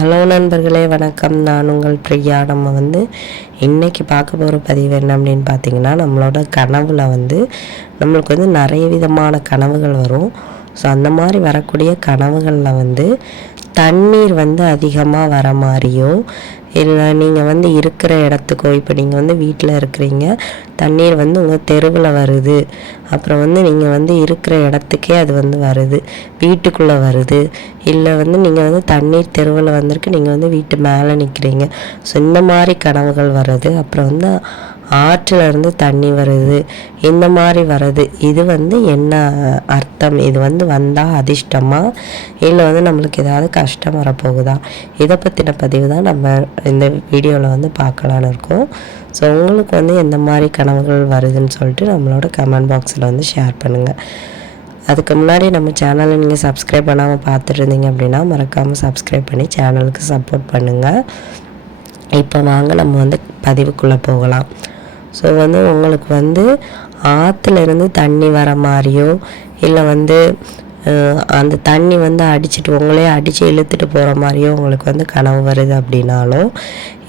Hello நண்பர்களே, வணக்கம். நான் உங்கள் பிரியா. நம்ம இன்றைக்கி பார்க்க போகிற பதிவு என்ன அப்படின்னு பார்த்தீங்கன்னா, நம்மளோட கனவில் நம்மளுக்கு நிறைய விதமான கனவுகள் வரும். ஸோ அந்த மாதிரி வரக்கூடிய கனவுகளில் தண்ணீர் அதிகமாக வர மாதிரியோ, இல்லை நீங்கள் இருக்கிற இடத்துக்கோ, இப்போ நீங்கள் வீட்டில் இருக்கிறீங்க, தண்ணீர் உங்கள் தெருவில் வருது, அப்புறம் நீங்கள் இருக்கிற இடத்துக்கே அது வருது, வீட்டுக்குள்ளே வருது, இல்லை நீங்கள் தண்ணீர் தெருவில் வந்திருக்கு, நீங்கள் வீட்டு மேலே நிற்கிறீங்க. ஸோ இந்த மாதிரி கனவுகள் வருது. அப்புறம் ஆற்றிலிருந்து தண்ணி வருது, இந்த மாதிரி வருது. இது என்ன அர்த்தம்? இது வந்தால் அதிர்ஷ்டமாக, இல்லை நம்மளுக்கு ஏதாவது கஷ்டம் வரப்போகுதா? இதை பற்றின பதிவு தான் நம்ம இந்த வீடியோவில் பார்க்கலான்னு இருக்கோம். ஸோ உங்களுக்கு எந்த மாதிரி கனவுகள் வருதுன்னு சொல்லிட்டு நம்மளோட கமெண்ட் பாக்ஸில் ஷேர் பண்ணுங்கள். அதுக்கு முன்னாடி நம்ம சேனலை நீங்கள் சப்ஸ்கிரைப் பண்ணாமல் பார்த்துட்டு இருந்தீங்க அப்படின்னா மறக்காமல் சப்ஸ்கிரைப் பண்ணி சேனலுக்கு சப்போர்ட் பண்ணுங்கள். இப்போ வாங்க நம்ம பதிவுக்குள்ளே போகலாம். ஸோ உங்களுக்கு ஆற்றுலேருந்து தண்ணி வர மாதிரியோ, இல்லை அந்த தண்ணி அடிச்சுட்டு உங்களே அடித்து இழுத்துட்டு போகிற மாதிரியோ உங்களுக்கு கனவு வருது அப்படின்னாலும்,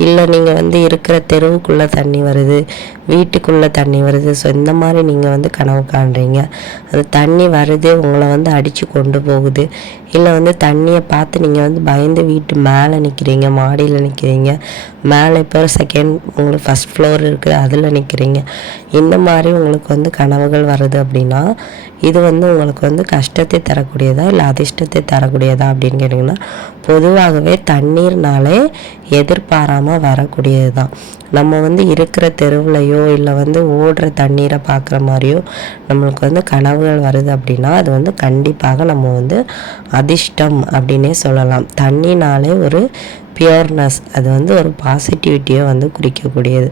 இல்லை நீங்கள் இருக்கிற தெருவுக்குள்ளே தண்ணி வருது, வீட்டுக்குள்ளே தண்ணி வருது, ஸோ இந்த மாதிரி நீங்கள் கனவு காண்றீங்க. அந்த தண்ணி வருது, உங்களை அடித்து கொண்டு போகுது, இல்லை தண்ணியை பார்த்து நீங்கள் பயந்து வீட்டு மேலே நிற்கிறீங்க, மாடியில் நிற்கிறீங்க, மேலே இப்போ செகண்ட் உங்களுக்கு ஃபஸ்ட் ஃப்ளோர் இருக்குது அதில் நிற்கிறீங்க. இந்த மாதிரி உங்களுக்கு கனவுகள் வருது அப்படின்னா, இது உங்களுக்கு கஷ்டத்தை தரக்கூடியதா இல்லை அதிர்ஷ்டத்தை தரக்கூடியதா அப்படின்னு கேட்டிங்கன்னா, பொதுவாகவே தண்ணீர்னாலே எதிர்பாராமல் வரக்கூடியது தான். நம்ம இருக்கிற தெருவுலையோ இல்லை ஓடுற தண்ணீரை பார்க்குற மாதிரியோ நம்மளுக்கு கனவுகள் வருது அப்படின்னா, அது கண்டிப்பாக நம்ம அதிர்ஷ்டம் அப்படின்னே சொல்லலாம். தண்ணினாலே ஒரு பியூர்னஸ், அது ஒரு பாசிட்டிவிட்டியை குறிக்கக்கூடியது.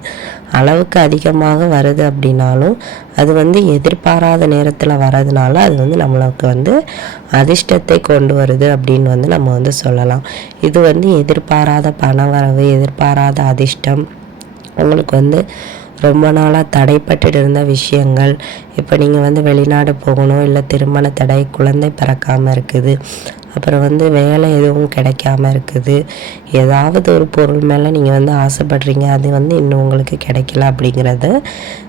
அளவுக்கு அதிகமாக வருது அப்படின்னாலும் அது எதிர்பாராத நேரத்தில் வர்றதுனால அது நம்மளுக்கு அதிர்ஷ்டத்தை கொண்டு வருது அப்படின்னு நம்ம சொல்லலாம். இது எதிர்பாராத பண வரவு, எதிர்பாராத அதிர்ஷ்டம், உங்களுக்கு ரொம்ப நாளாக தடைப்பட்டு இருந்த விஷயங்கள், இப்போ நீங்கள் வெளிநாடு போகணும், இல்லை திருமண தடை, குழந்தை பிறக்காமல் இருக்குது, அப்புறம் வேலை எதுவும் கிடைக்காம இருக்குது, ஏதாவது ஒரு பொருள் மேலே நீங்கள் ஆசைப்படுறீங்க, அது இன்னும் உங்களுக்கு கிடைக்கல அப்படிங்கிறது,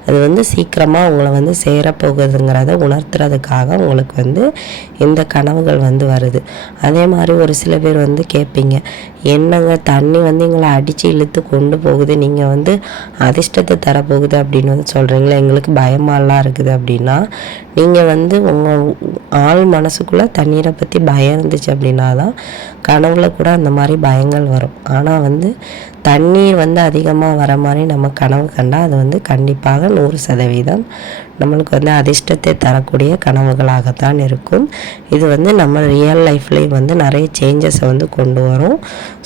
அது சீக்கிரமாக உங்களை சேரப்போகுதுங்கிறத உணர்த்துறதுக்காக உங்களுக்கு இந்த கனவுகள் வருது. அதே மாதிரி ஒரு சில பேர் கேட்பீங்க, என்னங்க தண்ணி எங்களை அடித்து இழுத்து கொண்டு போகுது, நீங்கள் அதிர்ஷ்டத்தை தரப்போகுது அப்படின்னு சொல்கிறீங்களா, எங்களுக்கு பயமாலாம் இருக்குது அப்படின்னா, நீங்கள் உங்கள் ஆள் மனசுக்குள்ளே தண்ணீரை பற்றி பயம் இருந்துச்சு அப்படின்னா தான் கனவுல கூட அந்த மாதிரி பயங்கள் வரும். ஆனால் தண்ணீர் அதிகமாக வர மாதிரி நம்ம கனவு கண்டால் அது கண்டிப்பாக 100% நம்மளுக்கு அதிர்ஷ்டத்தை தரக்கூடிய கனவுகளாகத்தான் இருக்கும். இது நம்ம ரியல் லைஃப்லேயும் நிறைய சேஞ்சஸை கொண்டு வரும்.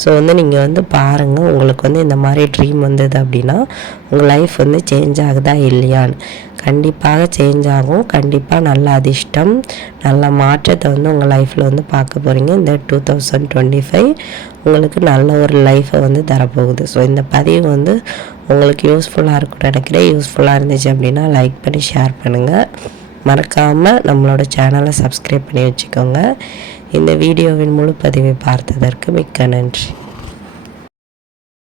ஸோ நீங்கள் பாருங்கள், உங்களுக்கு இந்த மாதிரி ட்ரீம் வந்தது அப்படின்னா உங்கள் லைஃப் சேஞ்ச் ஆகுதா இல்லையான்னு. கண்டிப்பாக சேஞ்ச் ஆகும். கண்டிப்பாக நல்ல அதிர்ஷ்டம், நல்ல மாற்றத்தை உங்கள் லைஃப்பில் பார்க்க போகிறீங்க. இந்த 2025 உங்களுக்கு நல்ல ஒரு லைஃப்பை தரப்போகுது. ஸோ இந்த பதிவு உங்களுக்கு யூஸ்ஃபுல்லாக இருக்கும்னு நினைக்கிறேன். யூஸ்ஃபுல்லாக இருந்துச்சு அப்படின்னா லைக் பண்ணி ஷேர் பண்ணுங்கள். மறக்காமல் நம்மளோட சேனலை சப்ஸ்கிரைப் பண்ணி வச்சுக்கோங்க. இந்த வீடியோவின் முழு பதிவை பார்த்ததற்கு மிக்க நன்றி.